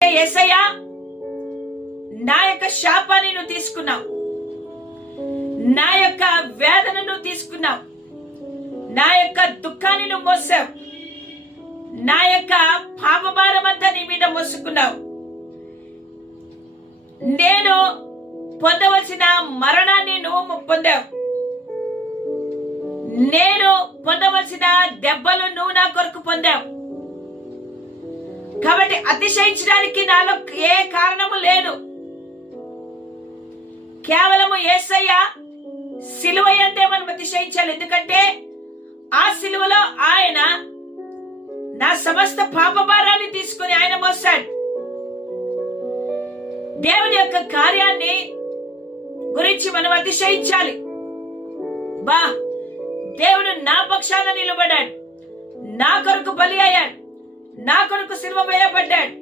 ఏసయ్యా? నా యొక్క శాపాన్ని నువ్వు తీసుకున్నావు. నా యొక్క వేదనను తీసుకున్నావు. నా యొక్క దుఃఖాన్ని నువ్వు మోసావు. నా యొక్క పాపభారం అంతా నీ మీద మోసుకున్నావు. నేను పొందవలసిన మరణాన్ని నువ్వు పొందావు. నేను పొందవలసిన దెబ్బలు నువ్వు నా కొరకు పొందావు. కాబట్టి అతిశయించడానికి నాలో ఏ కారణము లేదు. కేవలము ఏసయ్య సిలువ అంటే మనం అతిశయించాలి. ఎందుకంటే ఆ సిలువలో ఆయన నా సమస్త పాపభారాన్ని తీసుకుని ఆయన మోసాడు దేవుని యొక్క కార్యాన్ని గురించి మనం అతిశయించాలి. బా దేవుడు నా పక్షాన నిలబడాడు. నా కొరకు బలి అయ్యాడు. నా కొరకు సిల్వ వేయబడ్డాడు